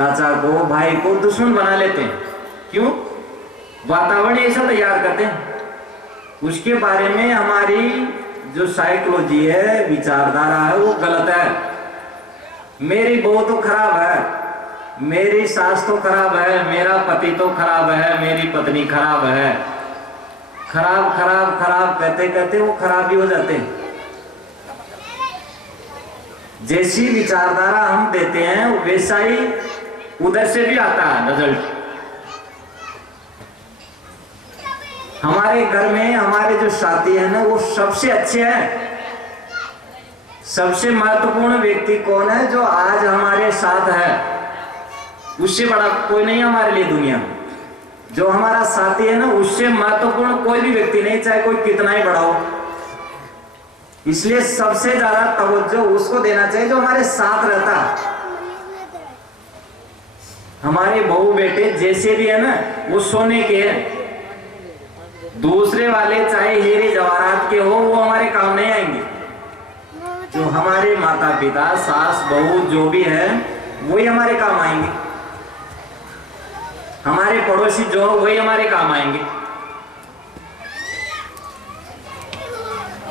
चाचा को, भाई को दुश्मन बना लेते हैं। क्यों? वातावरण ऐसा तैयार करते हैं। उसके बारे में हमारी जो साइकोलॉजी है, विचारधारा है, वो गलत है। मेरी बहू तो खराब है, मेरी सास तो खराब है, मेरा पति तो खराब है, मेरी पत्नी खराब है। खराब खराब खराब कहते कहते वो खराब ही हो जाते हैं। जैसी विचारधारा हम देते हैं वैसा ही उधर से भी आता है रिजल्ट। हमारे घर में हमारे जो साथी है ना, वो सबसे अच्छे हैं। सबसे महत्वपूर्ण व्यक्ति कौन है? जो आज हमारे साथ है। उससे बड़ा कोई नहीं हमारे लिए दुनिया में। जो हमारा साथी है ना, उससे महत्वपूर्ण कोई भी व्यक्ति नहीं, चाहे कोई कितना ही बड़ा हो। इसलिए सबसे ज्यादा तवज्जो उसको देना चाहिए जो हमारे साथ रहता है। हमारे बहू बेटे जैसे भी है ना, वो सोने के हैं। दूसरे वाले चाहे हीरे जवाहरात के हो, वो हमारे काम नहीं आएंगे। जो हमारे माता पिता, सास बहू जो भी है, वही हमारे काम आएंगे। हमारे पड़ोसी जो हो, वही हमारे काम आएंगे।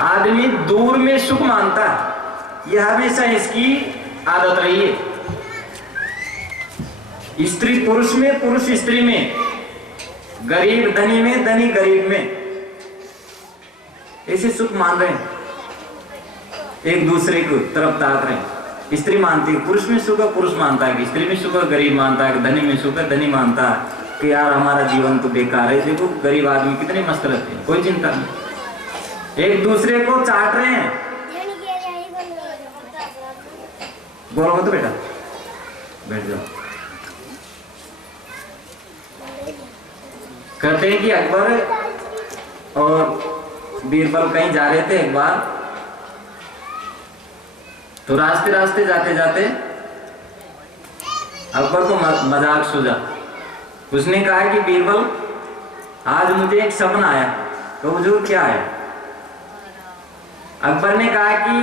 आदमी दूर में सुख मानता है, यह हमेशा इसकी आदत रही है। स्त्री पुरुष में, पुरुष स्त्री में, गरीब धनी में, धनी गरीब में, ऐसे सुख मान रहे हैं। एक दूसरे को तरफ ताक रहे हैं। स्त्री मानती है पुरुष में सुख, पुरुष मानता है कि स्त्री में सुख, गरीब मानता है कि धनी में सुख, धनी मानता है कि यार हमारा जीवन तो बेकार है। देखो गरीब आदमी कितने मस्त रहते हैं, कोई चिंता नहीं। एक दूसरे को चाट रहे हैं। बोलो मत बेटा, बैठ जाओ। कहते हैं कि अकबर और बीरबल कहीं जा रहे थे एक बार, तो रास्ते रास्ते जाते जाते अकबर को मजाक सूझा। उसने कहा कि बीरबल, आज मुझे एक सपना आया। तो हुजूर क्या है? अकबर ने कहा कि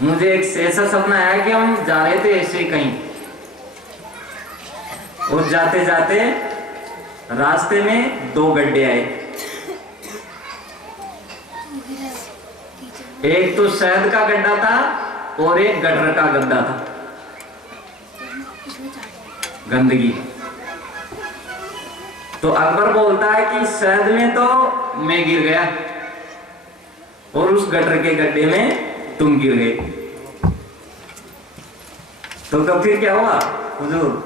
मुझे एक ऐसा सपना आया कि हम जा रहे थे ऐसे कहीं, और जाते जाते रास्ते में दो गड्ढे आए। एक तो शहद का गड्ढा था और एक गटर का गड्ढा था, गंदगी। तो अकबर बोलता है कि शहद में तो मैं गिर गया और उस गटर के गड्ढे में तुम गिर गए। तो कब फिर क्या हुआ हुजूर?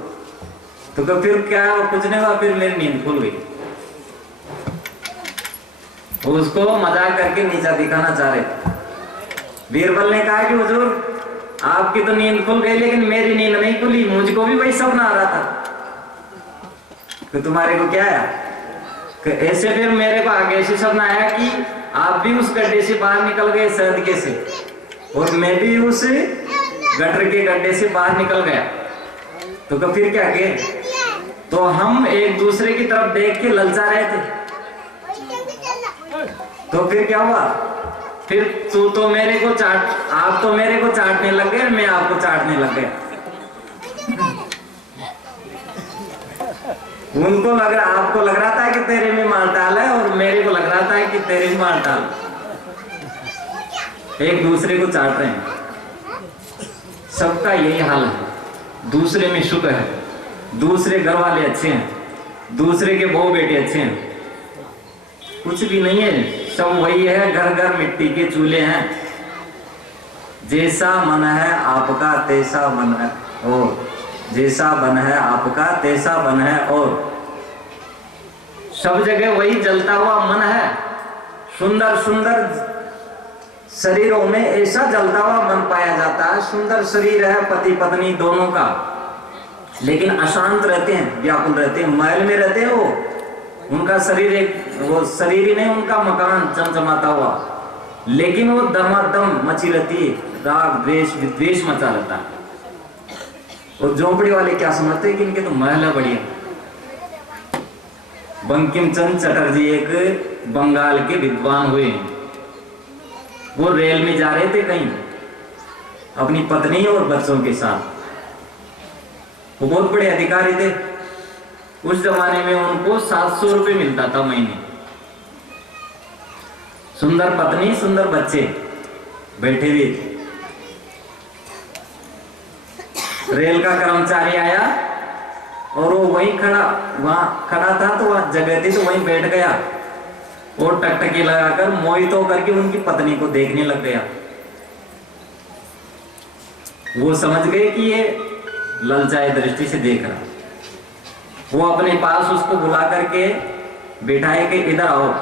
तो कब फिर क्या हुआ? कुछ नहीं हुआ, फिर मेरी नींद खुल गई। उसको मजाक करके नीचा दिखाना चाह रहे। बीरबल ने कहा कि हुजूर आपकी तो नींद खुल गई, लेकिन मेरी नींद नहीं खुली, मुझको भी वही सपना आ रहा था। तो तुम्हारे को क्या आया? ऐसे फिर मेरे को आगे ऐसे सपना आया कि आप भी उस गड्ढे से बाहर निकल गए शहद के से, और मैं भी उस गटर के गड्ढे से बाहर निकल गया। तो कब फिर क्या किए? तो हम एक दूसरे की तरफ देख के ललचा रहे थे। तो फिर क्या हुआ? फिर तू तो मेरे को आप तो मेरे को चाटने लग गए, मैं आपको चाटने लग गया। उनको लग रहा, आपको लग रहा था कि तेरे में मार डाल है, और मेरे को लग रहा था कि तेरे में मार डाल। एक दूसरे को चाट रहे हैं। सबका यही हाल है। दूसरे में सुख है, दूसरे घर वाले अच्छे हैं, दूसरे के बहू बेटे अच्छे हैं। कुछ भी नहीं है, सब वही है। घर घर मिट्टी के चूल्हे हैं। जैसा मन है आपका तैसा मन है, और जैसा बन है आपका तैसा बन है। और सब जगह वही जलता हुआ मन है। सुंदर सुंदर शरीरों में ऐसा जलता हुआ मन पाया जाता है। सुंदर शरीर है पति पत्नी दोनों का, लेकिन अशांत रहते हैं, व्याकुल रहते हैं, महल में रहते हैं। वो उनका शरीर एक, वो शरीर ही नहीं, उनका मकान चमचमाता हुआ, लेकिन वो दमादम मची रहती है, राग द्वेष विद्वेष मचा रहता है। और झोपड़ी वाले क्या समझते हैं कि इनके तो महल है बढ़िया। बंकिम चंद्र चटर्जी एक बंगाल के विद्वान हुए। वो रेल में जा रहे थे कहीं अपनी पत्नी और बच्चों के साथ। वो बहुत बड़े अधिकारी थे। उस जमाने में उनको 700 रुपये मिलता था महीने। सुंदर पत्नी, सुंदर बच्चे बैठे हुए थे। रेल का कर्मचारी आया और वो वहीं वहां खड़ा था, तो वहां जगह थी तो वहीं बैठ गया और टकटकी लगाकर मोहित होकर के उनकी पत्नी को देखने लग गया। वो समझ गए कि ये ललचाए दृष्टि से देख रहा। वो अपने पास उसको बुला करके बिठाए के इधर आओ,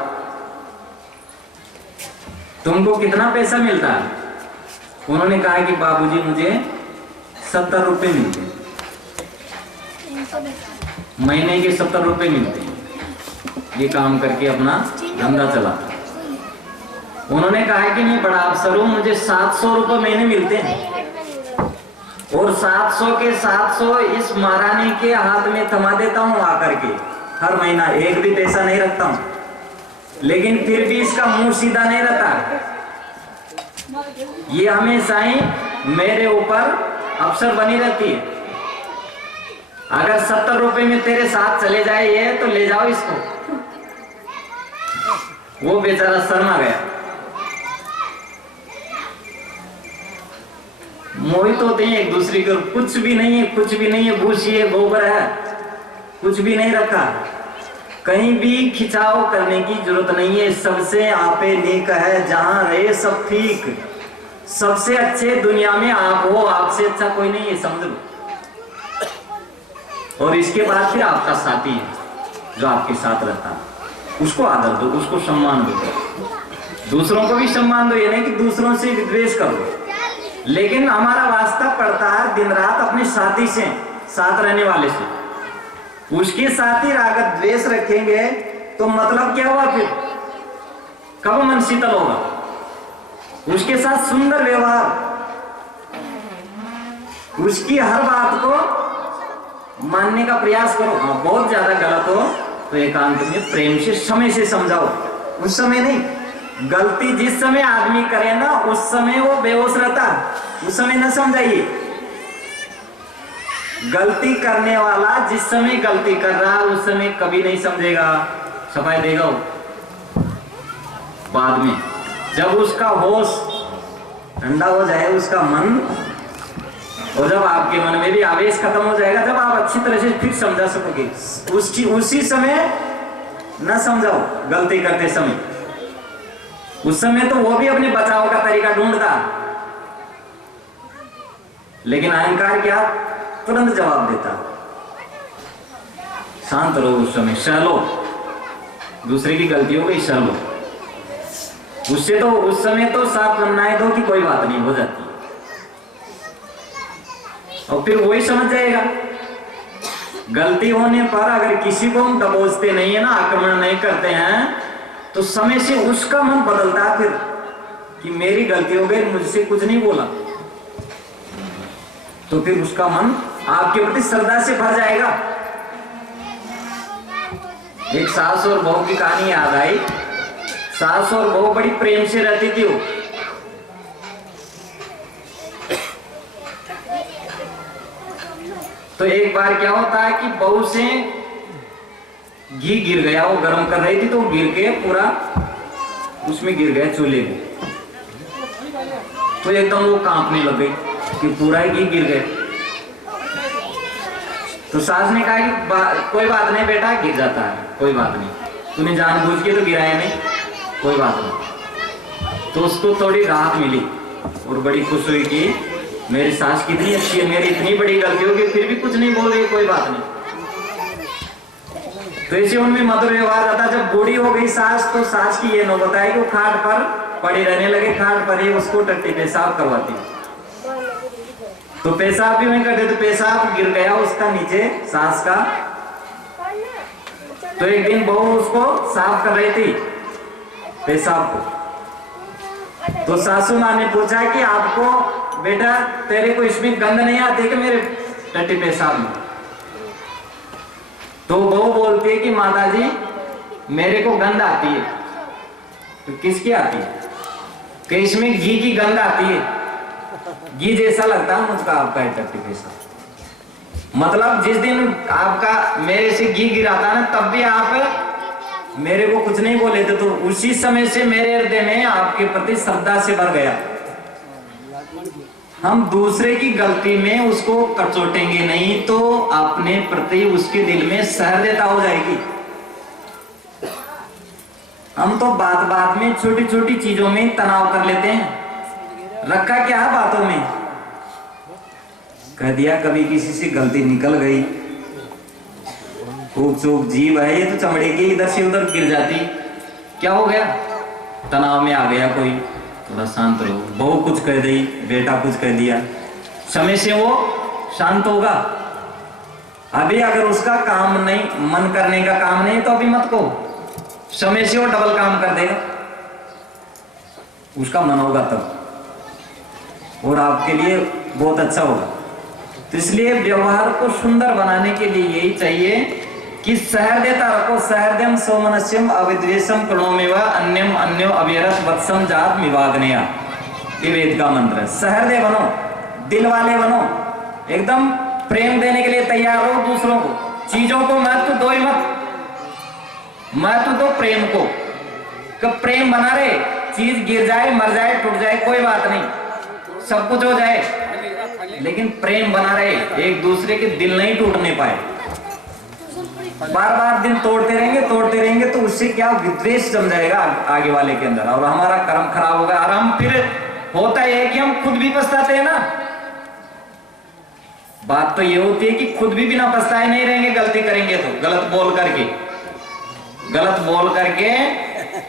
तुमको कितना पैसा मिलता है? उन्होंने कहा कि बाबूजी मुझे 70 रुपये मिलते, महीने के 70 रुपये मिलते, ये काम करके अपना धंधा चलाता। उन्होंने कहा कि मैं बड़ा अफसर हूं, मुझे 700 रुपये महीने मिलते हैं और 700 के 700 इस महारानी के हाथ में थमा देता हूं आकर के हर महीना, एक भी पैसा नहीं रखता हूं, लेकिन फिर भी इसका मुंह सीधा नहीं रहता। ये हमेशा ही मेरे ऊपर अफसर बनी रहती है। अगर 70 रुपए में तेरे साथ चले जाए ये, तो ले जाओ इसको। वो बेचारा शर्मा गया। मोहित होते हैं एक दूसरे को, कुछ भी नहीं है, कुछ भी नहीं है, भूसी है, गोबर है, कुछ भी नहीं रखा, कहीं भी खिंचाव करने की जरूरत नहीं है। सबसे आपे नेक है, जहां रहे सब ठीक, सबसे अच्छे दुनिया में आप हो, आपसे अच्छा कोई नहीं है, समझ लो। और इसके बाद फिर आपका साथी है जो आपके साथ रहता है, उसको आदर दो, उसको सम्मान दो, दूसरों को भी सम्मान दो। ये नहीं कि दूसरों से द्वेष करो, लेकिन हमारा वास्ता पड़ता है दिन रात अपने साथी से, साथ रहने वाले से। उसके साथ ही अगर द्वेष रखेंगे तो मतलब क्या हुआ? फिर कब मन शीतल होगा? उसके साथ सुंदर व्यवहार, उसकी हर बात को मानने का प्रयास करो। हाँ, बहुत ज्यादा गलत हो तो एकांत में प्रेम से, समय से समझाओ। उस समय नहीं, गलती जिस समय आदमी करे ना, उस समय वो बेहोश रहता, उस समय न समझाइए। गलती करने वाला जिस समय गलती कर रहा है उस समय कभी नहीं समझेगा, सफाई देगा वो बाद में, जब उसका होश ठंडा हो जाए, उसका मन, और जब आपके मन में भी आवेश खत्म हो जाएगा, जब आप अच्छी तरह से फिर समझा सकोगे। उसी समय न समझाओ गलती करते समय। उस समय तो वो भी अपने बचाव का तरीका ढूंढता, लेकिन अहंकार क्या, तुरंत जवाब देता। शांत रहो उस समय, सह लो, दूसरे की गलती हो गई, सह लो। उससे तो उस समय तो साफ बनाए दो कि कोई बात नहीं, हो जाती, और फिर वही समझ जाएगा। गलती होने पर अगर किसी को हम दबोचते नहीं है ना, आक्रमण नहीं करते हैं, तो समय से उसका मन बदलता है फिर कि मेरी गलती हो गई, मुझसे कुछ नहीं बोला, तो फिर उसका मन आपके प्रति श्रद्धा से भर जाएगा। एक सास और बहू की कहानी याद आई। सास और बहू बड़ी प्रेम से रहती थी वो। तो एक बार क्या होता है कि बहू से घी गिर गया, वो गर्म कर रही थी तो गिर के पूरा उसमें गिर गया चूल्हे में। तो एकदम वो कांपने लग गई कि पूरा ही घी गिर गया। तो सास ने कहा कि कोई बात नहीं बेटा, गिर जाता है, कोई बात नहीं, तूने जानबूझ के तो गिराया नहीं, कोई बात नहीं। तो उसको थोड़ी राहत मिली और बड़ी खुश हुई कि मेरी सास कितनी अच्छी है, मेरी इतनी बड़ी गलती होगी फिर भी कुछ नहीं बोल रही, कोई बात नहीं। तो ऐसे उनमें मधुर व्यवहार रहता। जब बूढ़ी हो गई सास, तो सास की ये नौबत है कि वो खाट पर पड़ी रहने लगे, खाट पर ही उसको टट्टी पेशाब करवाती। तो पेशाब भी वहीं करते, तो पेशाब गिर गया उसका नीचे, सास का। तो एक दिन बहू उसको साफ कर रही थी पेशाब को। तो सासू माँ ने पूछा कि आपको बेटा, तेरे को इसमें गंध नहीं आती कि मेरे टट्टी पेशाब में? तो बहू बोलती है कि माताजी मेरे को गंध आती है। तो किसकी आती है? कि इसमें घी की गंध आती है, घी जैसा लगता है मुझको आपका टट्टी पेशाब। मतलब जिस दिन आपका मेरे से घी गिराता ना, तब भी आप मेरे को कुछ नहीं बोले थे, तो उसी समय से मेरे हृदय में आपके प्रति श्रद्धा से भर गया। हम दूसरे की गलती में उसको कचोटेंगे नहीं तो अपने प्रति उसके दिल में सहृदयता हो जाएगी। हम तो बात बात में छोटी छोटी चीजों में तनाव कर लेते हैं। रखा क्या है बातों में, कह दिया कभी किसी से गलती निकल गई, खूब चूक जीव है ये तो चमड़े की इधर से उधर गिर जाती, क्या हो गया, तनाव में आ गया कोई, थोड़ा शांत रहो। बहू कुछ कह दी, बेटा कुछ कह दिया, समय से वो शांत होगा। अभी अगर उसका काम नहीं, मन करने का काम नहीं तो अभी मत कहो, समय से वो डबल काम कर देगा, उसका मन होगा तब, और आपके लिए बहुत अच्छा होगा। तो इसलिए व्यवहार को सुंदर बनाने के लिए यही चाहिए कि सहृदयता रखो। सहृदयम सौमनस्यम अविद्वेषम करुणोमेव अन्यम अन्यो अविरत वत्सम जात विवागनया, ये वेद का मंत्र है। सहृदय बनो, दिल वाले बनो, एकदम प्रेम देने के लिए तैयार हो दूसरों को। चीजों को महत्व दो ही मत, महत्व दो प्रेम को। कब प्रेम बना रहे, चीज गिर जाए, मर जाए, टूट जाए, कोई बात नहीं, सब कुछ हो जाए, लेकिन प्रेम बना रहे, एक दूसरे के दिल नहीं टूटने पाए। बार बार दिल तोड़ते रहेंगे तो उससे क्या विद्वेष जम जाएगा आगे वाले के अंदर, और हमारा कर्म खराब होगा। और हम फिर होता है कि हम खुद भी पछताते हैं ना। बात तो ये होती है कि खुद भी बिना पछताए नहीं रहेंगे, गलती करेंगे तो गलत बोल करके,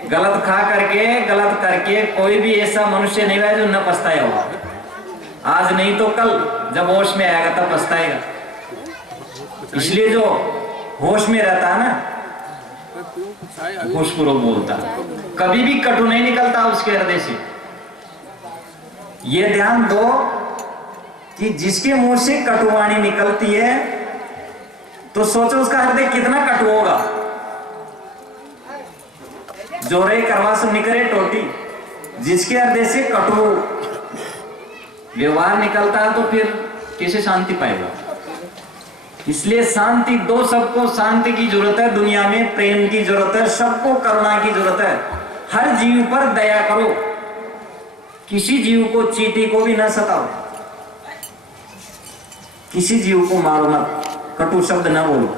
गलत खा करके, गलत करके कोई भी ऐसा मनुष्य नहीं है जो न पछताया होगा। आज नहीं तो कल जब होश में आएगा तब पछताएगा। इसलिए जो होश में रहता है ना, होशपूर्वक बोलता, कभी भी कटु नहीं निकलता उसके हृदय से। ये ध्यान दो कि जिसके मुंह से कटुवाणी निकलती है तो सोचो उसका हृदय कितना कटु होगा। जोरे करवास निकले टोटी, जिसके हृदय से कटु व्यवहार निकलता है तो फिर कैसे शांति पाएगा। इसलिए शांति दो, सबको शांति की जरूरत है, दुनिया में प्रेम की जरूरत है, सबको करुणा की जरूरत है। हर जीव पर दया करो, किसी जीव को, चींटी को भी न सताओ, किसी जीव को मारो मत, कटु शब्द न बोलो,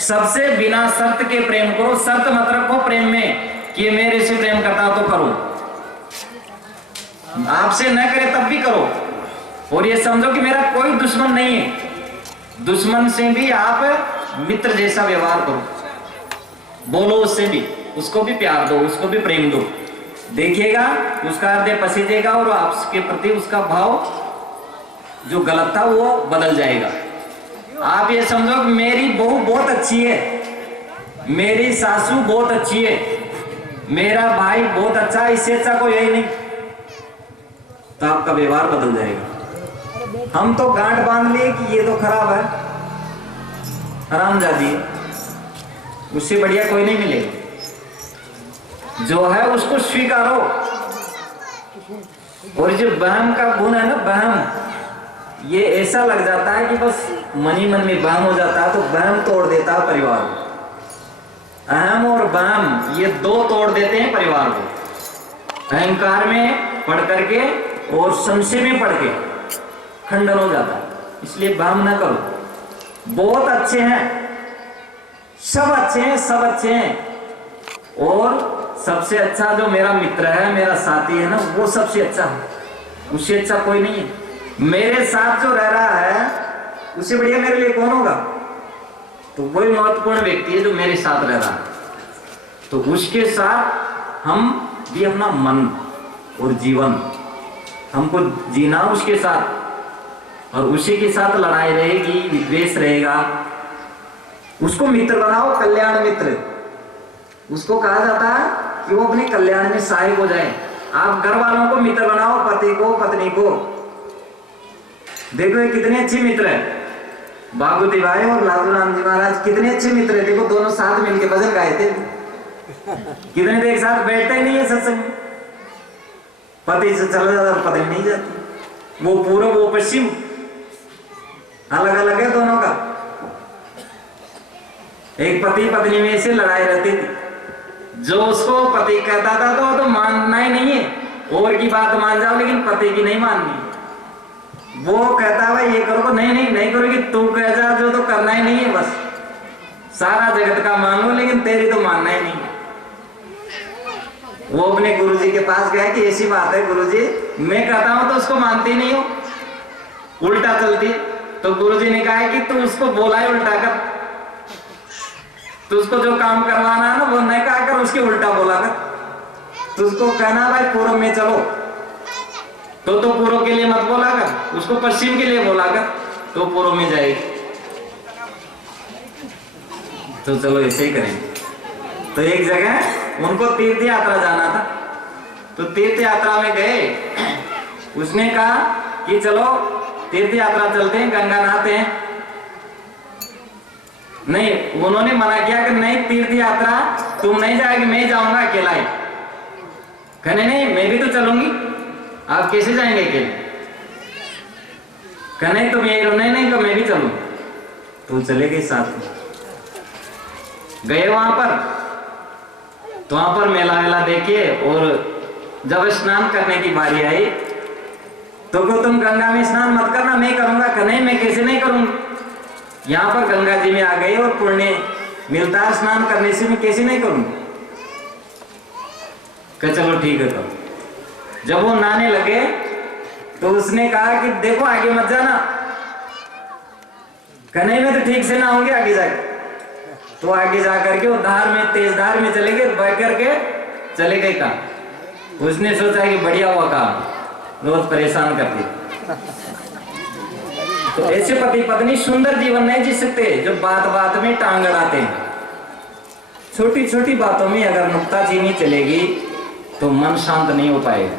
सबसे बिना शर्त के प्रेम करो। शर्त मत रखो प्रेम में कि मेरे से प्रेम करता हो तो करो, आपसे न करे तब भी करो, और ये समझो कि मेरा कोई दुश्मन नहीं है। दुश्मन से भी आप मित्र जैसा व्यवहार करो, बोलो उससे भी, उसको भी प्यार दो, उसको भी प्रेम दो, देखिएगा उसका हृदय पसीजेगा और आपके प्रति उसका भाव जो गलत था वो बदल जाएगा। आप ये समझो कि मेरी बहू बहुत अच्छी है, मेरी सासू बहुत अच्छी है, मेरा भाई बहुत अच्छा है, इससे अच्छा कोई यही नहीं, तो आपका व्यवहार बदल जाएगा। हम तो गांठ बांध लिए कि ये तो खराब है, हरामजादी है, उससे बढ़िया कोई नहीं मिलेगा। जो है उसको स्वीकारो। और जो वहम का गुण है ना, वहम, ये ऐसा लग जाता है कि बस मन ही मन में वहम हो जाता है, तो वहम तोड़ देता है परिवार को। अहम और वहम ये दो तोड़ देते हैं परिवार को। अहंकार में पढ़ करके और संशय में पढ़ के खंडन हो जाता है। इसलिए वहम ना करो। बहुत अच्छे हैं, सब अच्छे हैं, सब अच्छे हैं, और सबसे अच्छा जो मेरा मित्र है, मेरा साथी है ना, वो सबसे अच्छा है, उससे अच्छा कोई नहीं है। मेरे साथ जो रह रहा है उससे बढ़िया मेरे लिए कौन होगा? तो वही महत्वपूर्ण व्यक्ति है जो मेरे साथ रह रहा है। तो उसके साथ हम भी अपना मन और जीवन हमको जीना उसके साथ, और उसी के साथ लड़ाई रहेगी, विद्वेष रहेगा। उसको मित्र बनाओ, कल्याण मित्र। उसको कहा जाता है कि वो अपने कल्याण में सहायक हो जाए। आप घर वालों को मित्र बनाओ, पति को, पत्नी को। देखो ये कितने अच्छे मित्र हैं, बाबूती भाई और लालू राम जी महाराज कितने अच्छे मित्र है। देखो दोनों साथ मिलके भजन गाए थे, कितने देर साथ बैठते ही नहीं है सत्संग। पति से चला जाता, पत्नी नहीं जाती, वो पूर्व वो पश्चिम, अलग अलग है दोनों का। एक पति पत्नी में से लड़ाई रहती थी, जो उसको पति कहता था तो वो तो मानना ही नहीं है, और की बात मान जाओ लेकिन पति की नहीं माननी। वो कहता भाई ये करो, नहीं नहीं नहीं करोगी, तू कह जा जो तो करना ही नहीं है, बस सारा जगत का मान लो लेकिन तेरी तो मानना ही नहीं। वो अपने गुरुजी के पास गया कि ऐसी बात है गुरुजी, मैं कहता हूं तो उसको मानती नहीं हो, उल्टा चलती। तो गुरुजी ने कहा कि तू उसको बोला है उल्टा कर, तो उसको जो काम करवाना है ना वो नहीं कहा कर, उसके उल्टा बोला कर। तो उसको कहना भाई पूर्व में चलो, तो पूर्व के लिए मत बोला कर, उसको पश्चिम के लिए बोला कर, तो पूर्व में जाएगी। तो चलो ऐसे ही करें। तो एक जगह उनको तीर्थ यात्रा जाना था, तो तीर्थ यात्रा में गए। उसने कहा कि चलो तीर्थ यात्रा चलते हैं, गंगा नहाते हैं। नहीं, उन्होंने मना किया कि नहीं तीर्थ यात्रा तुम नहीं जाएगी, मैं जाऊंगा अकेला ही। कहने नहीं मैं भी तो चलूंगी, आप कैसे जाएंगे अकेले? कहने तुम ये नहीं नहीं तो मैं भी चलूं। तो चले गए साथ में, गए वहां पर, तो वहां पर मेला वेला देखे, और जब स्नान करने की बारी आई तो को तुम गंगा में स्नान मत करना, मैं करूंगा। कहने मैं कैसे नहीं करूंगा, यहाँ पर गंगा जी में आ गए और पुण्य मिलता है स्नान करने से, मैं कैसे नहीं करूंगा। कह चलो ठीक है। तो जब वो नहाने लगे तो उसने कहा कि देखो आगे मत जाना। कहने में तो ठीक से नहाऊंगे आगे जाके। तो आगे जाकर के वो धार में, तेज धार में चले गए, बह करके चले गए। कहा उसने सोचा कि बढ़िया हुआ काम, रोज परेशान करती। तो ऐसे पति पत्नी सुंदर जीवन नहीं जी सकते जो बात बात में टांग अड़ाते हैं। छोटी छोटी बातों में अगर नुक्ताचीनी चलेगी तो मन शांत नहीं हो पाएगा।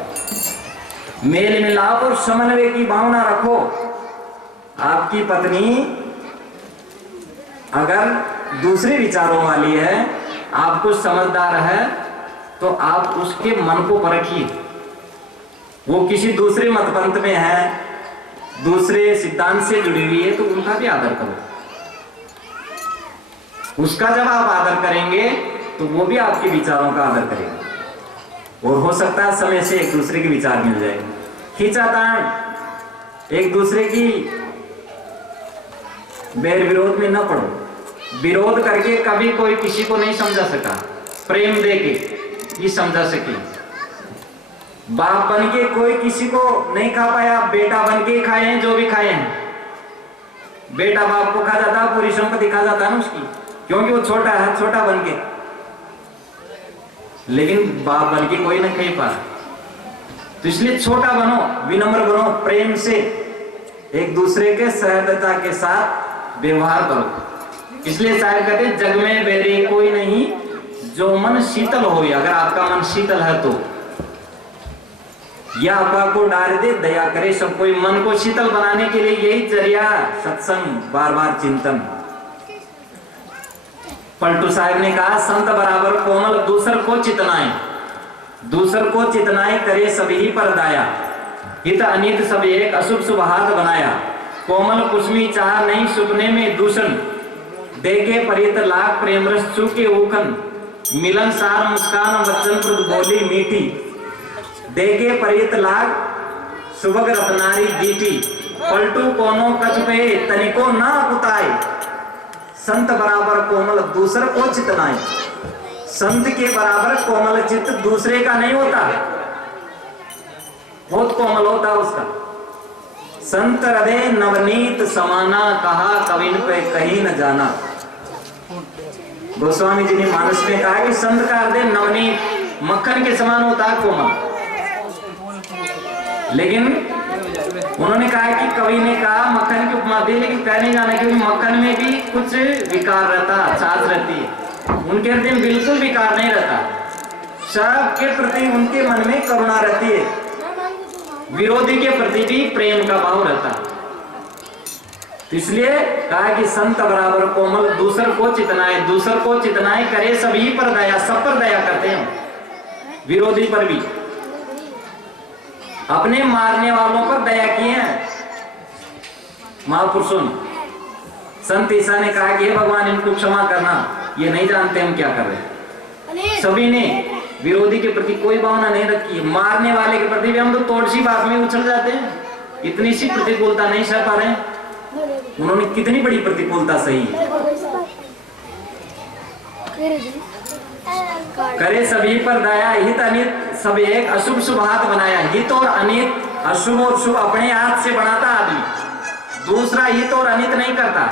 मेल मिलाप और समन्वय की भावना रखो। आपकी पत्नी अगर दूसरे विचारों वाली है, आपको समझदार है, तो आप उसके मन को परखिए। वो किसी दूसरे मतपंथ में है, दूसरे सिद्धांत से जुड़ी हुई है, तो उनका भी आदर करो। उसका जब आप आदर करेंगे तो वो भी आपके विचारों का आदर करेगा, और हो सकता है समय से एक दूसरे के विचार मिल जाएंगे। खींचातान, एक दूसरे की बैर विरोध में न पड़ो। विरोध करके कभी कोई किसी को नहीं समझा सका, प्रेम देके ये समझा सके। बाप बन के कोई किसी को नहीं खा पाया, बेटा बन के खाए हैं जो भी खाए हैं। बेटा बाप को खा जाता, पूरी संपत्ति खा जाता है ना उसकी, क्योंकि वो छोटा है, छोटा बन के। लेकिन बाप बन के कोई नहीं खा पा। तो इसलिए छोटा बनो, विनम्र बनो, प्रेम से एक दूसरे के सहजता के साथ व्यवहार करो। इसलिए शायर कहते जग में बैरी कोई नहीं जो मन शीतल हो। अगर आपका मन शीतल है तो या आपा को डाल दे दया करे सब कोई। मन को शीतल बनाने के लिए यही जरिया सत्संग, बार बार चिंतन। पलटू साहब ने कहा संत बराबर कोमल दूसर को चितनाए, दूसर को चितनाए करे सभी पर दाया। हित अनित सब एक अशुभ शुभ हाथ बनाया। कोमल कुसमी चाह नहीं सुपने में दूषण। देखे परित लाख प्रेम रस चूके ऊखन। मिलन सार मुस्कान वचन प्रद बोली मीठी। देखे परित लाख सुभग रत्नारी दीटी। पलटू कोनो कछ पे तनिको ना कुताए। संत बराबर कोमल दूसर को चितनाए। संत के बराबर कोमल चित्त दूसरे का नहीं होता, बहुत कोमल होता उसका। संत हृदय नवनीत समाना, कहा कविन पे कहीं न जाना। गोस्वामी जी ने मानस में कहा कि संत का हृदय नवनीत मक्खन के समान होता है, कोमल। लेकिन उन्होंने कहा कि कवि ने कहा मक्खन की उपमा दी, लेकिन कह नहीं जाना क्योंकि मक्खन में भी कुछ विकार रहता, छाछ रहती है। उनके हृदय में बिल्कुल विकार नहीं रहता। सबके प्रति उनके मन में करुणा रहती है, विरोधी के प्रति भी प्रेम का भाव रहता। इसलिए कहा कि संत बराबर कोमल दूसर को चितनाए। दूसर को चितनाए करे सभी पर दया, सब पर दया करते हैं, विरोधी पर भी। अपने मारने वालों पर दया किए हैं महापुरुषों ने। संत ईसा ने कहा कि हे भगवान इनको क्षमा करना, ये नहीं जानते हम क्या कर रहे हैं। सभी ने विरोधी के प्रति कोई भावना नहीं रखी, मारने वाले के प्रति भी हम तो थोड़ी सी बात में उछल जाते हैं, इतनी सी प्रतिकूलता नहीं सह पा रहे हैं। उन्होंने कितनी बड़ी प्रतिकूलता सही। करे सभी पर दया, हित अनित सब एक, अशुभ शुभ हाथ बनाया। हित और अनित, अशुभ और शुभ अपने हाथ से बनाता आदमी, दूसरा हित और अनित नहीं करता।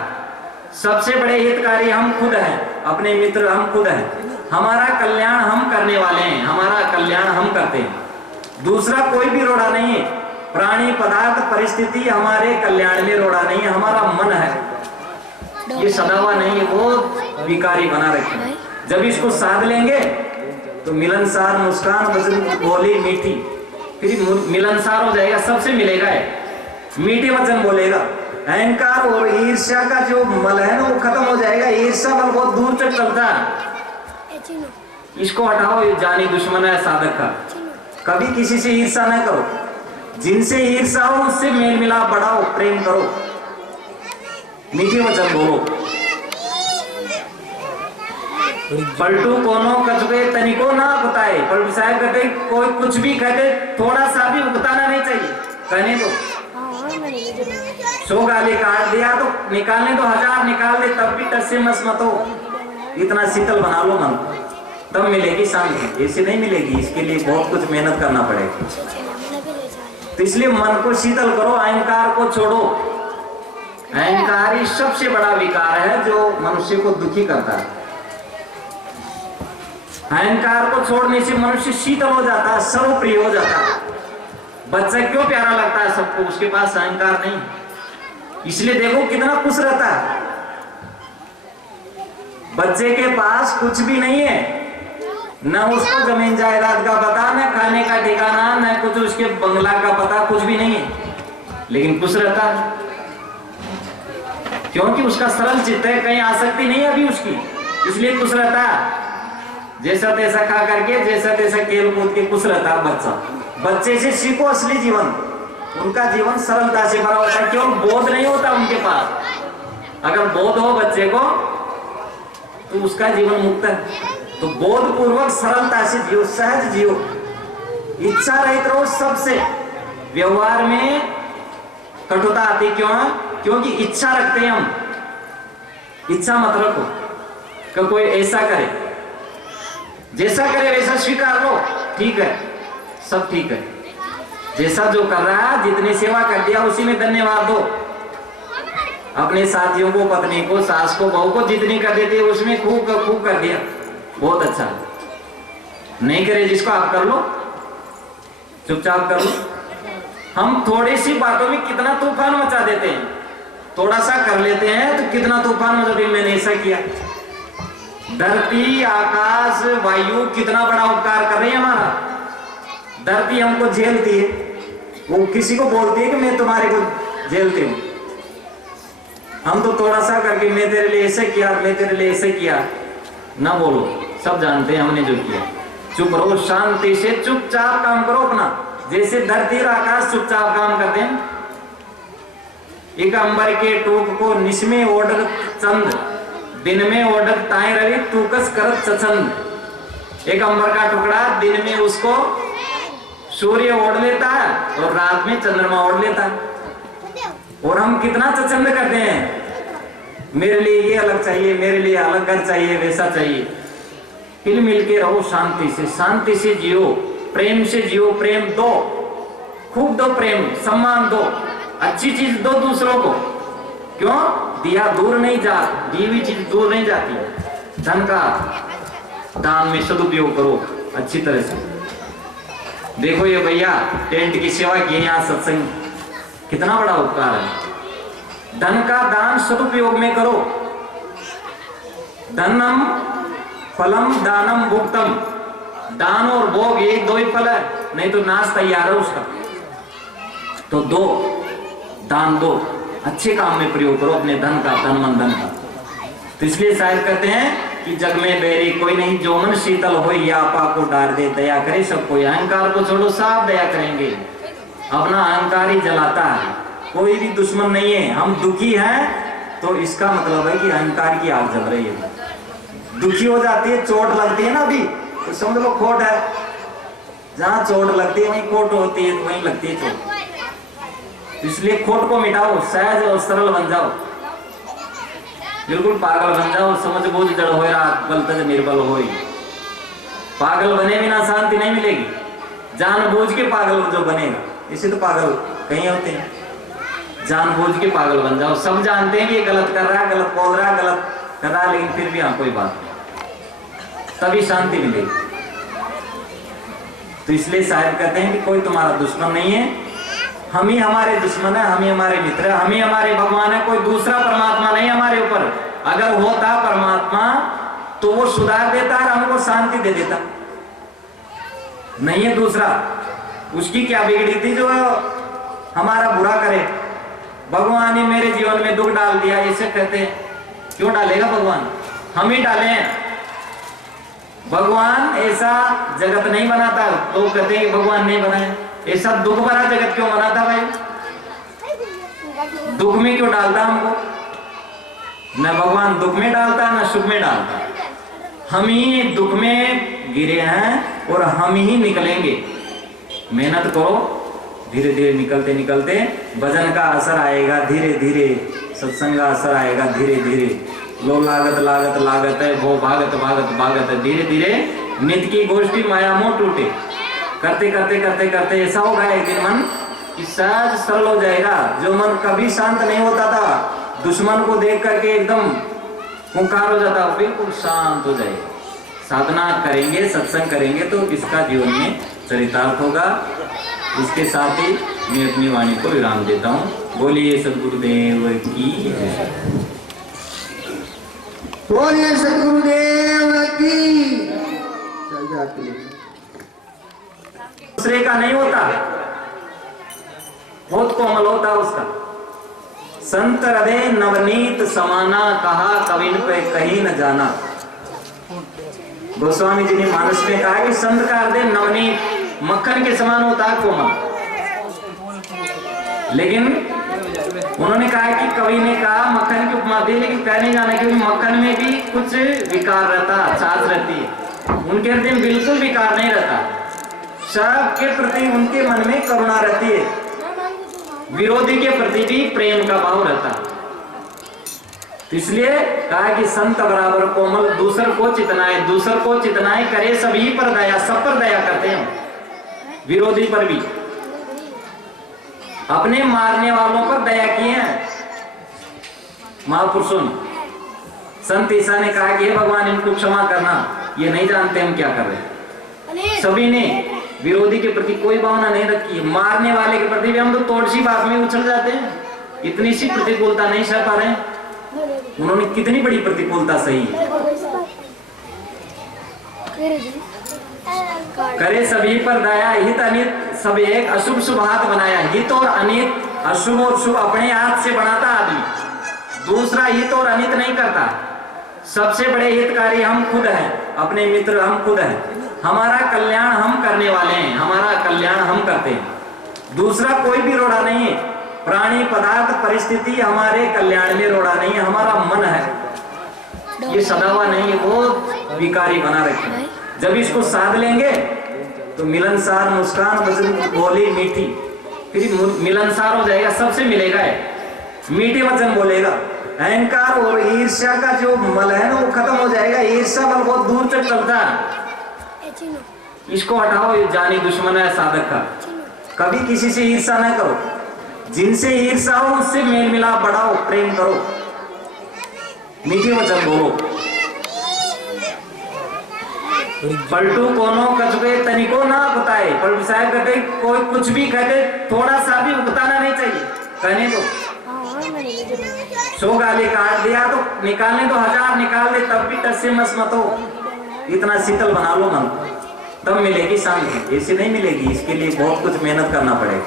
सबसे बड़े हितकारी हम खुद हैं, अपने मित्र हम खुद हैं, हमारा कल्याण हम करने वाले हैं, हमारा कल्याण हम करते हैं, दूसरा कोई भी रोड़ा नहीं है। प्राणी पदार्थ परिस्थिति हमारे कल्याण में रोड़ा नहीं है, हमारा मन है ये सदा हुआ नहीं है, वो विकारी बना रखे। जब इसको साध लेंगे तो मिलनसार मुस्कान वजन बोली मीठी, फिर मिलनसार हो जाएगा, सबसे मिलेगा है, मीठे वचन बोलेगा। अहंकार और ईर्ष्या का जो मल है ना वो खत्म हो जाएगा। ईर्ष्या मल बहुत दूर तक चलता है, इसको हटाओ, ये जानी दुश्मन है साधक का। कभी किसी से ईर्ष्या न करो, जिनसे ईर्ष्या हो उससे मेल मिलाप बढ़ाओ, प्रेम करो, मीठे वचन बोलो। पलटू कोनो कचबे तनिको ना बताए। पलटू साहब कहते कोई कुछ भी कहते थोड़ा सा भी उगताना नहीं चाहिए, कहने दो। 100 गाली काट दिया तो निकालने दो, 1000 निकाल दे तब भी टस से मस मत हो। इतना शीतल बना लो मन, तब मिलेगी शांति, ऐसे नहीं मिलेगी, इसके लिए बहुत कुछ मेहनत करना पड़ेगा। तो इसलिए मन को शीतल करो, अहंकार को छोड़ो। अहंकार ही सबसे बड़ा विकार है जो मनुष्य को दुखी करता है। अहंकार को छोड़ने से मनुष्य शीतल हो जाता है, सर्वप्रिय हो जाता है। बच्चा क्यों प्यारा लगता है सबको, उसके पास अहंकार नहीं, इसलिए देखो कितना खुश रहता है। बच्चे के पास कुछ भी नहीं है, न उसको जमीन जायदाद का पता, न खाने का ठिकाना, न कुछ उसके बंगला का पता, कुछ भी नहीं है, लेकिन खुश रहता है क्योंकि उसका सरल चित्त है, कहीं आसक्ति नहीं है अभी उसकी, इसलिए खुश रहता है। जैसा तैसा खा करके, जैसा तैसा खेल कूद के खुश रहता है बच्चा। बच्चे से सीखो असली जीवन, उनका जीवन सरलता से भरा होता है, क्यों बोध नहीं होता उनके पास। अगर बोध हो बच्चे को तो उसका जीवन मुक्त है। तो बोध पूर्वक सरलता से जियो, सहज जियो, इच्छा रहित रहो सबसे। व्यवहार में कटुता आती क्यों है? क्योंकि इच्छा रखते हैं हम। इच्छा मत रखो कि कोई ऐसा करे, जैसा करे वैसा स्वीकार लो, ठीक है, सब ठीक है। जैसा जो कर रहा है, जितनी सेवा कर दिया उसी में धन्यवाद दो। अपने साथियों को, पत्नी को, सास को, बहू को जितनी कर देती है उसमें खूब कर दिया, बहुत अच्छा। नहीं करे जिसको आप कर लो, चुपचाप कर लो। हम थोड़ी सी बातों में कितना तूफान मचा देते हैं, थोड़ा सा कर लेते हैं तो कितना तूफान मचा देते हैं। मैंने ऐसा किया, धरती आकाश वायु कितना बड़ा उपकार कर रही है हमारा। धरती हमको झेलती है, वो किसी को बोलती है कि मैं तुम्हारे को झेलती हूँ। हम तो थोड़ा सा करके मैं तेरे लिए ऐसे किया, मैं तेरे लिए ऐसे किया, ना बोलो, सब जानते हैं हमने जो किया। चुप रहो, शांति से चुपचाप काम करो अपना, जैसे धरती और आकाश चुपचाप काम करते हैं। एक अंबर के टूक को निस्मे ओढ़ चंद, दिन में ओढ़ ताए रवि तूकस करत चचंद। एक अंबर का टुकड़ा दिन में उसको सूर्य ओढ़ लेता है और रात में चंद्रमा ओढ़ लेता है। और हम कितना चचंद करते हैं, मेरे लिए ये अलग चाहिए, मेरे लिए अलग घर चाहिए, वैसा चाहिए। हिल मिल के रहो, शांति से जियो, प्रेम से जियो, प्रेम दो, खूब दो प्रेम, सम्मान दो, अच्छी चीज दो दूसरों को। क्यों? दिया दूर नहीं जा, दी हुई चीज दूर नहीं जाती। धन का दान में सदुपयोग करो अच्छी तरह से। देखो ये भैया टेंट की सेवा की, यहाँ सत्संग कितना बड़ा उपकार है। धन का दान सदुपयोग में करो। धनम फलम दानम भुक्तम, दान और भोग ये दो ही फल है, नहीं तो नाश तैयार है उसका। तो दो, दान दो, अच्छे काम में प्रयोग करो अपने धन का, धन मन धन का। तो इसलिए शायद कहते हैं कि जग में बैरी कोई नहीं, जो मन शीतल हो या आपा को डार दे, दया करे सबको। अहंकार को छोड़ो, सब दया करेंगे। अपना अहंकार ही जलाता है, कोई भी दुश्मन नहीं है। हम दुखी हैं तो इसका मतलब है कि अहंकार की आग जल रही है, दुखी हो जाती है, चोट लगती है ना अभी, तो समझ लो खोट है। जहां चोट लगती है वहीं खोट होती है, तो वहीं लगती है चोट। इसलिए खोट को मिटाओ, सहज और सरल बन जाओ, बिल्कुल पागल बन जाओ। समझ बूझ जड़ हो बल निर्बल हो। पागल बने बिना शांति नहीं मिलेगी, जानबूझ के पागल जो बनेगा, इसे तो पागल कहीं होते हैं। जानबूझ के पागल बन जाओ, सब जानते हैं कि ये गलत कर रहा है, गलत बोल रहा है, गलत कर रहा है, लेकिन फिर भी हाँ कोई बात नहीं, तभी शांति मिलेगी। तो इसलिए शायद कहते हैं कि कोई तुम्हारा दुश्मन नहीं है, हम ही हमारे दुश्मन है, हम ही हमारे मित्र है, हम ही हमारे भगवान है, कोई दूसरा परमात्मा नहीं हमारे ऊपर। अगर होता परमात्मा तो वो सुधार देता और हमको शांति दे देता, नहीं है दूसरा। उसकी क्या बिगड़ी थी जो हमारा बुरा करे। भगवान ने मेरे जीवन में दुख डाल दिया, ऐसे कहते हैं, क्यों डालेगा भगवान, हम ही डाले हैं। भगवान ऐसा जगत नहीं बनाता, लोग कहते हैं कि भगवान नहीं बनाए, ऐसा दुख भरा जगत क्यों बनाता भाई, दुख में क्यों डालता हमको। न भगवान दुख में डालता न सुख में डालता, हम ही दुख में गिरे हैं और हम ही निकलेंगे। मेहनत करो, धीरे धीरे निकलते निकलते भजन का असर आएगा, धीरे धीरे सत्संग का असर आएगा, धीरे धीरे लो लागत लागत लागत है, वो भागत भागत भागत है, धीरे धीरे नित्य की गोष्ठी माया मोह टूटे। करते करते करते करते ऐसा होगा एक दिन मन कि सहज सरल हो जाएगा। जो मन कभी शांत नहीं होता था, दुश्मन को देख करके एकदम हुंकार हो जाता, बिल्कुल शांत हो जाएगा। साधना करेंगे, सत्संग करेंगे तो इसका जीवन में चरितार्थ होगा। इसके साथ ही मैं अपनी वाणी को विराम देता हूँ। बोलिए सद्गुरुदेव की जय। बोलिए सद्गुरुदेव की। दूसरे का नहीं होता, बहुत कोमल होता उसका। संत हृदय नवनीत समाना, कहा कविन पे कहीं न जाना। गोस्वामी जी ने मानस में कहा कि संत का हृदय नवनीत मक्खन के समान होता है, कोमल। लेकिन उन्होंने कहा कि कवि ने कहा मक्खन की उपमा दी, लेकिन कह नहीं जाना क्योंकि मक्खन में भी कुछ विकार रहता, छाछ रहती है। उनके हृदय में बिल्कुल विकार नहीं रहता, सबके प्रति उनके मन में करुणा रहती है, विरोधी के प्रति भी प्रेम का भाव रहता। इसलिए कहा कि संत बराबर कोमल, दूसर को चितनाए, दूसर को चितनाए, करे सभी पर दया, सब पर दया करते हैं, विरोधी पर भी। अपने मारने वालों पर दया किए हैं महापुरुषों ने। संत ईसा ने कहा कि हे भगवान इनको क्षमा करना, ये नहीं जानते हम क्या कर रहे हैं। सभी ने विरोधी के प्रति कोई भावना नहीं रखी है, मारने वाले के प्रति भी हम तो तोड़ सी बात में उछल जाते हैं, इतनी सी प्रतिकूलता नहीं सह पा रहे हैं। उन्होंने कितनी बड़ी प्रतिकूलता सही है। करे सभी पर दया, हित अनित सब एक, अशुभ शुभ हाथ बनाया। हित और अनित, अशुभ और शुभ अपने हाथ से बनाता आदमी, दूसरा हित और अनित नहीं करता। सबसे बड़े हितकारी हम खुद हैं, अपने मित्र हम खुद हैं। हमारा कल्याण हम करने वाले हैं, हमारा कल्याण हम करते हैं, दूसरा कोई भी रोड़ा नहीं है। प्राणी पदार्थ परिस्थिति हमारे कल्याण में रोड़ा नहीं है, हमारा मन है ये सदा हुआ नहीं है, बहुत विकारी बना रखे हैं। जब इसको साध लेंगे तो मिलनसार मुस्कान वचन बोली मीठी, फिर मिलनसार हो जाएगा, सबसे मिलेगा है, मीठे वचन बोलेगा। अहंकार और ईर्ष्या का जो मल है ना वो खत्म हो जाएगा। ईर्ष्या मल बहुत दूर तक चलता है, इसको हटाओ, ये जानी दुश्मन है साधक का। कभी किसी से ईर्ष्या ना करो, जिनसे ईर्ष्या हो उससे मेल मिलाप बढ़ाओ, प्रेम करो, मीठे वचन बोलो। पलटू कोनो कछुए तनिको ना बताए। पलटू साहब कहते कोई कुछ भी कहते थोड़ा सा भी उगताना नहीं चाहिए, कहने दो। 100 गाली काट दिया तो निकालने दो, 1000 निकाल दे तब भी टस से मस मत हो। इतना शीतल बना लो मन, तब मिलेगी शांति, ऐसे नहीं मिलेगी। इसके लिए बहुत कुछ मेहनत करना पड़ेगा।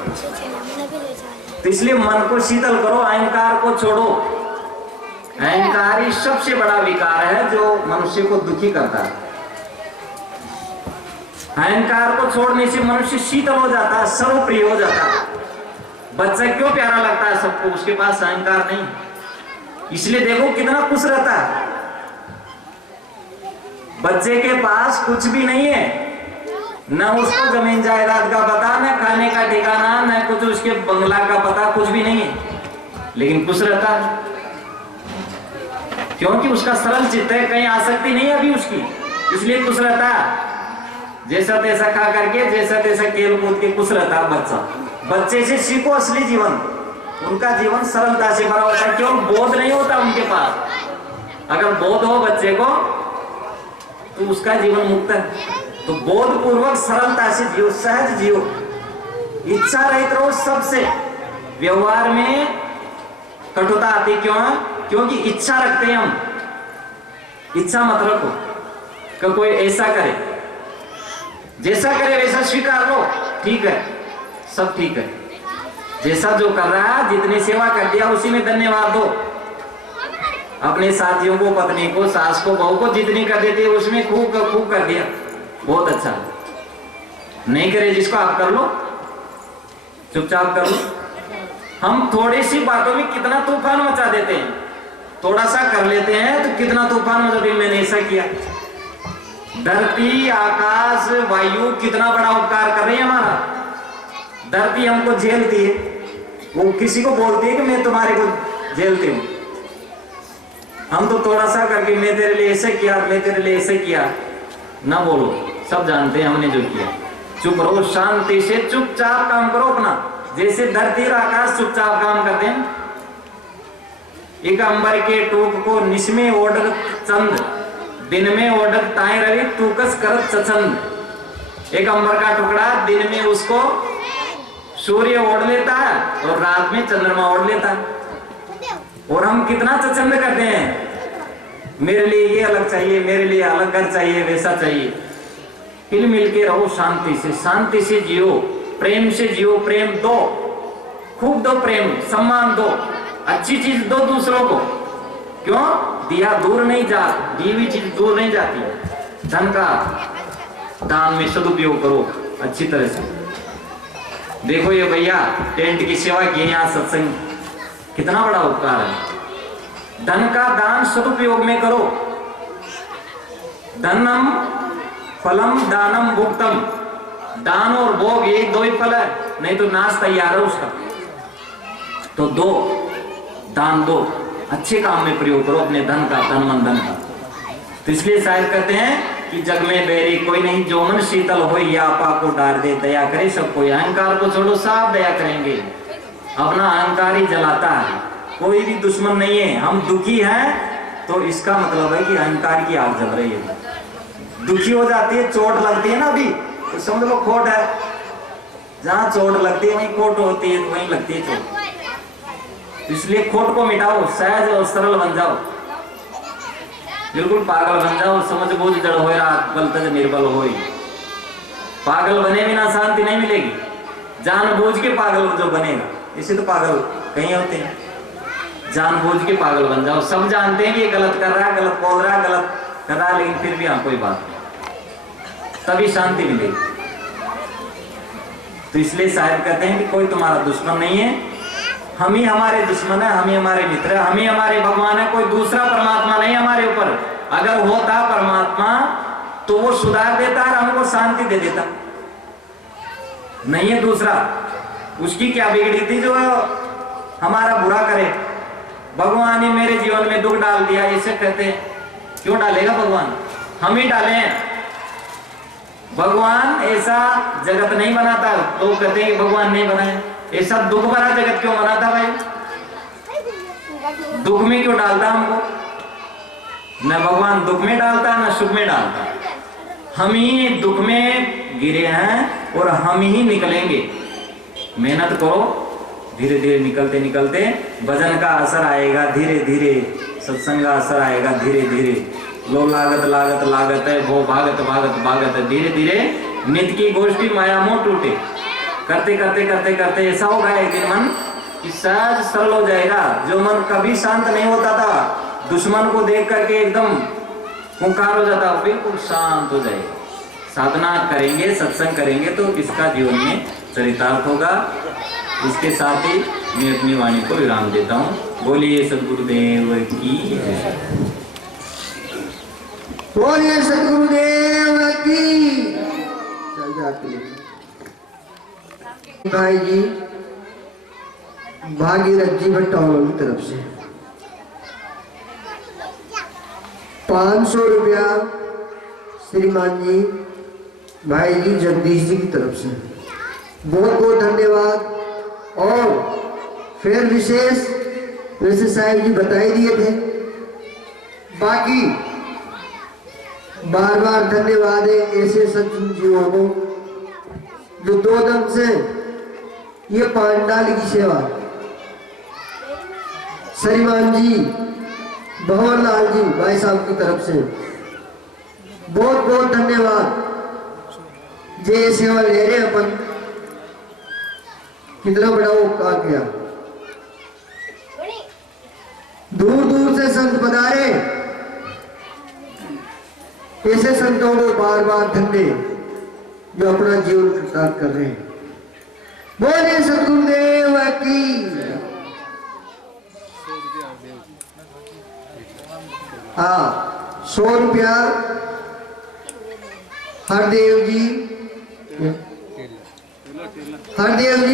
तो इसलिए मन को शीतल करो, अहंकार को छोड़ो। अहंकार ही सबसे बड़ा विकार है जो मनुष्य को दुखी करता है। अहंकार को छोड़ने से मनुष्य शीतल हो जाता है, सर्वप्रिय हो जाता है। बच्चा क्यों प्यारा लगता है सबको, उसके पास अहंकार नहीं। इसलिए देखो कितना खुश रहता है। बच्चे के पास कुछ भी नहीं है, न उसको जमीन जायदाद का पता, न खाने का ठिकाना, न कुछ उसके बंगला का पता, कुछ भी नहीं है, लेकिन खुश रहता है क्योंकि उसका सरल चित्त है, कहीं आसक्ति नहीं है अभी उसकी, इसलिए खुश रहता है। जैसा तैसा खा करके, जैसा तैसा खेल कूद के खुश रहता है बच्चा। बच्चे से सीखो असली जीवन, उनका जीवन सरलता से भरा होता है, क्यों बोध नहीं होता उनके पास। अगर बोध हो बच्चे को तो उसका जीवन मुक्त है। तो बोध पूर्वक सरलता से जियो, सहज जियो, इच्छा रहित रहो सबसे। व्यवहार में कटुता आती क्यों है? क्योंकि इच्छा रखते हैं हम। इच्छा मत रखो कि कोई ऐसा करे, जैसा करे वैसा स्वीकार लो, ठीक है, सब ठीक है। जैसा जो कर रहा है, जितनी सेवा कर दिया उसी में धन्यवाद दो। अपने साथियों को, पत्नी को, सास को, बहू को जितनी कर देती है उसमें खूब खूब कर दिया, बहुत अच्छा। नहीं करे जिसको आप कर लो, चुपचाप कर लो। हम थोड़ी सी बातों में कितना तूफान मचा देते हैं, थोड़ा सा कर लेते हैं तो कितना तूफान मचा देते। मैंने ऐसा किया। धरती, आकाश, वायु कितना बड़ा उपकार कर रही है हमारा। धरती हमको झेलती है, वो किसी को बोलती है कि मैं तुम्हारे को झेलती हूँ। हम तो थोड़ा सा करके मैं तेरे लिए ऐसे किया, मैं तेरे लिए ऐसे किया, ना बोलो, सब जानते हैं हमने जो किया। चुप रहो, शांति से चुपचाप काम करो अपना, जैसे धरती और आकाश चुपचाप काम करते हैं। एक अंबर के टूक को निस्मे ओढ़ चंद, दिन में ओढ़ ताए रवि तूकस करत सचंद। एक अंबर का टुकड़ा दिन में उसको सूर्य ओढ़ लेता है और रात में चंद्रमा ओढ़ लेता है। और हम कितना चचंद करते हैं, मेरे लिए ये अलग चाहिए, मेरे लिए अलग घर चाहिए, वैसा चाहिए। हिल मिल के रहो, शांति से जियो, प्रेम से जियो, प्रेम दो, खूब दो प्रेम, सम्मान दो, अच्छी चीज दो दूसरों को। क्यों? दिया दूर नहीं जा, दी हुई चीज दूर नहीं जाती। धन का दान में सदुपयोग करो अच्छी तरह से। देखो ये भैया टेंट की सेवा की, यहाँ सत्संग कितना बड़ा उपकार है। धन का दान सदुपयोग में करो। धनम फलम दानम भुक्तम, दान और भोग एक दो ही फल है, नहीं तो नाश तैयार है उसका। तो दो, दान दो, अच्छे काम में प्रयोग करो अपने धन का, धन मन धन का। तो इसलिए शायद कहते हैं कि जग में बैरी कोई नहीं, जो मन शीतल हो या आपा को डार दे, दया करे सबको। अहंकार को छोड़ो, सब दया करेंगे। अपना अहंकार ही जलाता है, कोई भी दुश्मन नहीं है। हम दुखी हैं तो इसका मतलब है कि अहंकार की आग जल रही है। दुखी हो जाती है, चोट लगती है ना अभी, तो समझ लो खोट है। जहाँ चोट लगती है वहीं खोट होती है, वहीं लगती है चोट। इसलिए खोट को मिटाओ, सहज और सरल बन जाओ, बिल्कुल पागल बन जाओ। समझ बूझ जड़ हो रात बल तज निर्बल हो। पागल बने बिना शांति नहीं मिलेगी। जानबूझ के पागल जो बनेगा, इसे तो पागल कहीं होते हैं। जानबूझ के पागल बन जाओ, सब जानते हैं कि ये गलत कर रहा है, गलत बोल रहा है, गलत कर रहा है, लेकिन फिर भी हाँ कोई बात नहीं, तभी शांति मिलेगी। तो इसलिए शायद कहते हैं कि कोई तुम्हारा दुश्मन नहीं है, हम ही हमारे दुश्मन है, हम ही हमारे मित्र है, हम ही हमारे भगवान है। कोई दूसरा परमात्मा नहीं हमारे ऊपर। अगर होता परमात्मा तो वो सुधार देता और हमको शांति दे देता। नहीं है दूसरा, उसकी क्या बिगड़ी थी जो हमारा बुरा करे। भगवान ने मेरे जीवन में दुख डाल दिया, इसे कहते हैं। क्यों डालेगा भगवान? हम ही डाले हैं। भगवान ऐसा जगत नहीं बनाता। लोग कहते हैं कि भगवान नहीं बनाए, ऐसा दुख भरा जगत क्यों बनाता भाई? दुख में क्यों डालता हमको? न भगवान दुख में डालता, न सुख में डालता। हम ही दुख में गिरे हैं और हम ही निकलेंगे। मेहनत करो, धीरे धीरे निकलते निकलते भजन का असर आएगा, धीरे धीरे सत्संग का असर आएगा, धीरे धीरे लो लागत लागत लागत है, वो भागत भागत भागत है। धीरे धीरे नित्य की गोष्ठी माया मोह टूटे। करते करते करते करते ऐसा होगा एक दिन मन कि सहज सरल हो जाएगा। जो मन कभी शांत नहीं होता था, दुश्मन को देख करके एकदम हुंकार हो जाता, बिल्कुल शांत हो जाएगा। साधना करेंगे, सत्संग करेंगे तो इसका जीवन में चरितार्थ होगा। इसके साथ ही मैं अपनी वाणी को विराम देता हूँ। बोलिए सदगुरुदेव की जय। बोलिए सदगुरुदेव की। चल जाते भाई जी भागीरथ जी भट्टावालों की तरफ से 500 रुपया श्रीमान जी भाई जी जगदीश जी की तरफ से बहुत बहुत धन्यवाद। और फिर विशेष वैसे साहिब जी बताई दिए थे, बाकी बार बार धन्यवाद है ऐसे सज्जनों को जो दो दम से ये पांडाल की सेवा श्रीमान जी भंवर लाल जी भाई साहब की तरफ से बहुत बहुत धन्यवाद। ये सेवा ले रहे अपन, कितना बड़ा उपकार किया। दूर दूर से संत पधारे, ऐसे संतों को बार बार धन्य जो अपना जीवन कृतार्थ कर रहे हैं। बोले सदगुरुदेव की। हाँ 100 रुपया हरदेव जी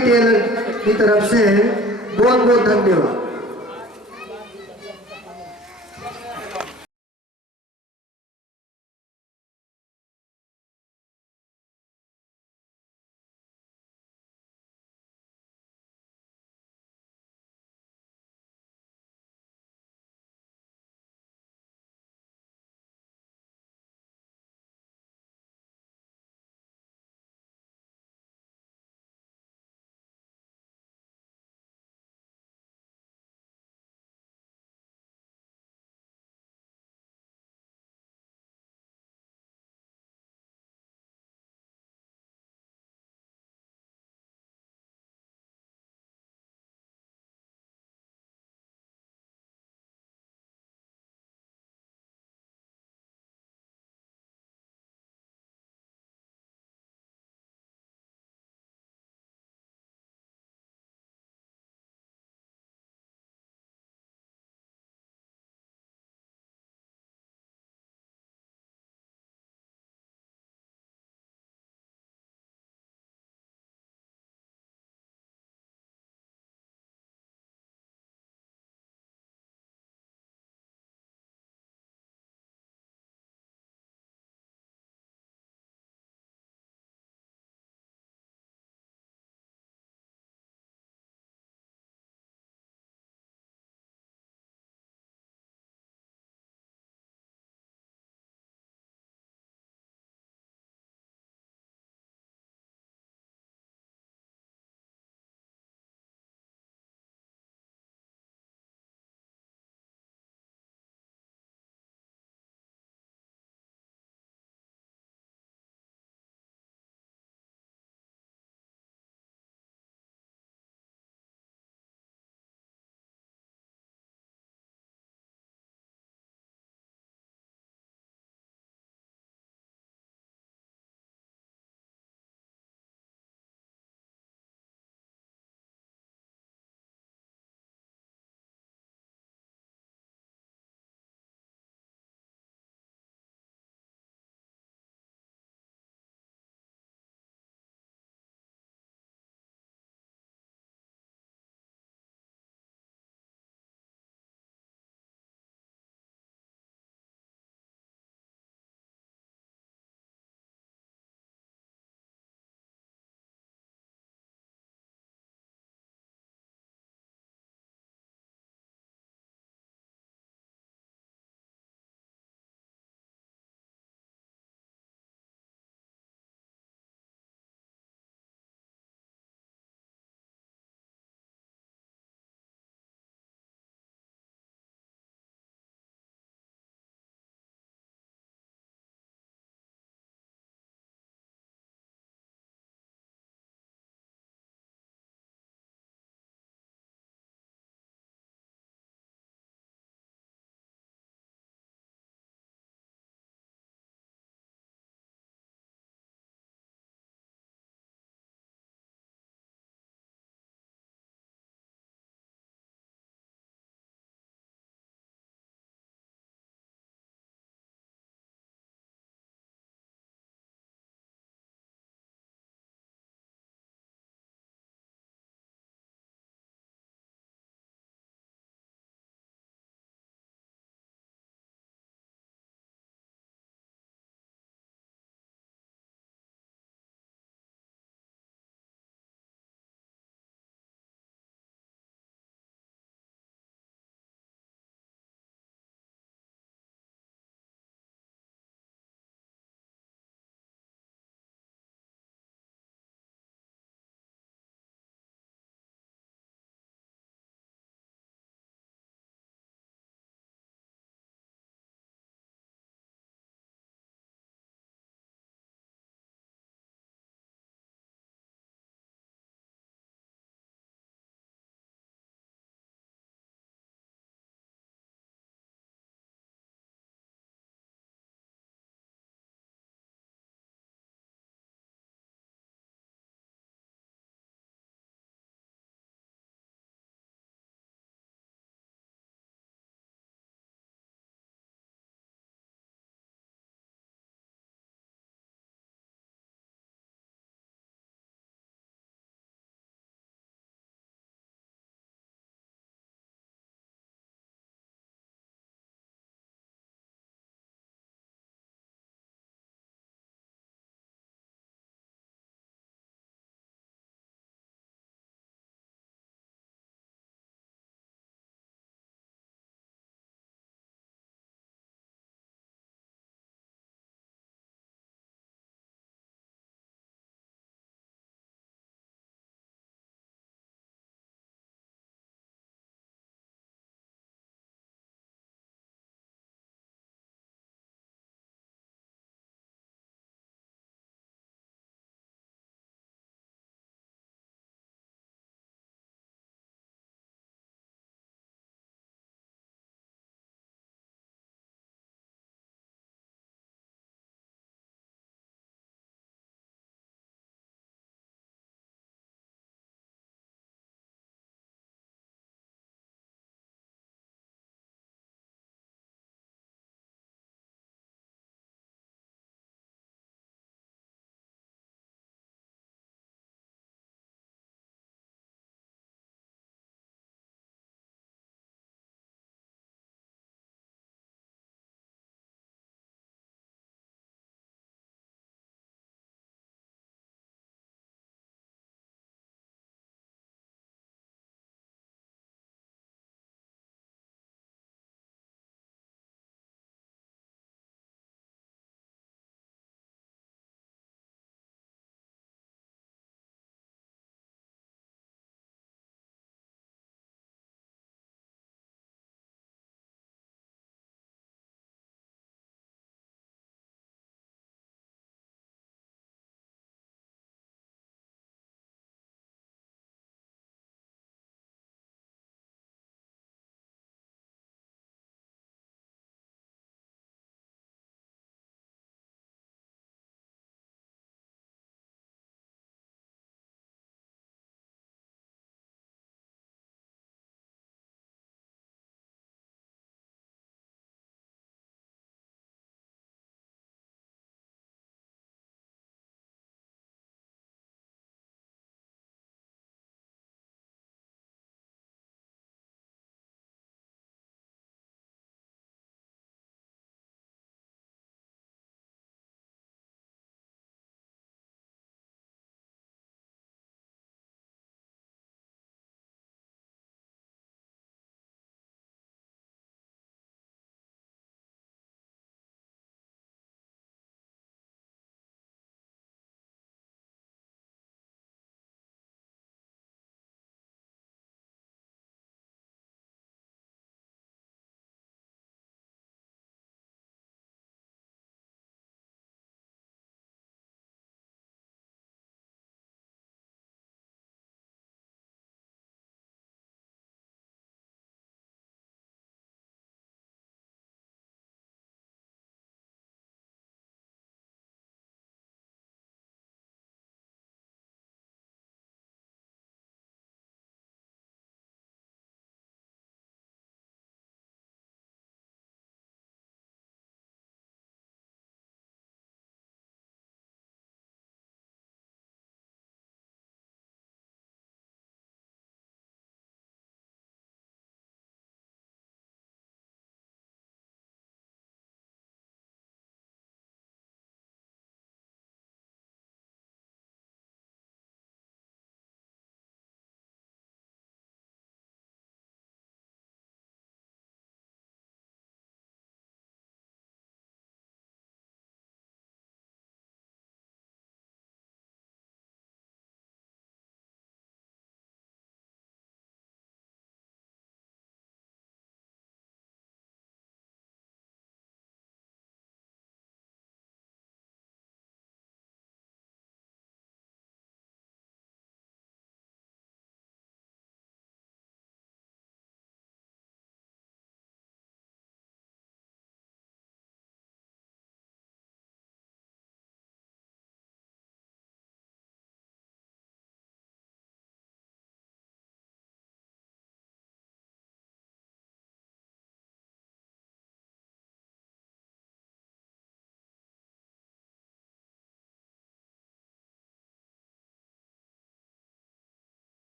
टेलर की तरफ से है, बहुत बहुत धन्यवाद।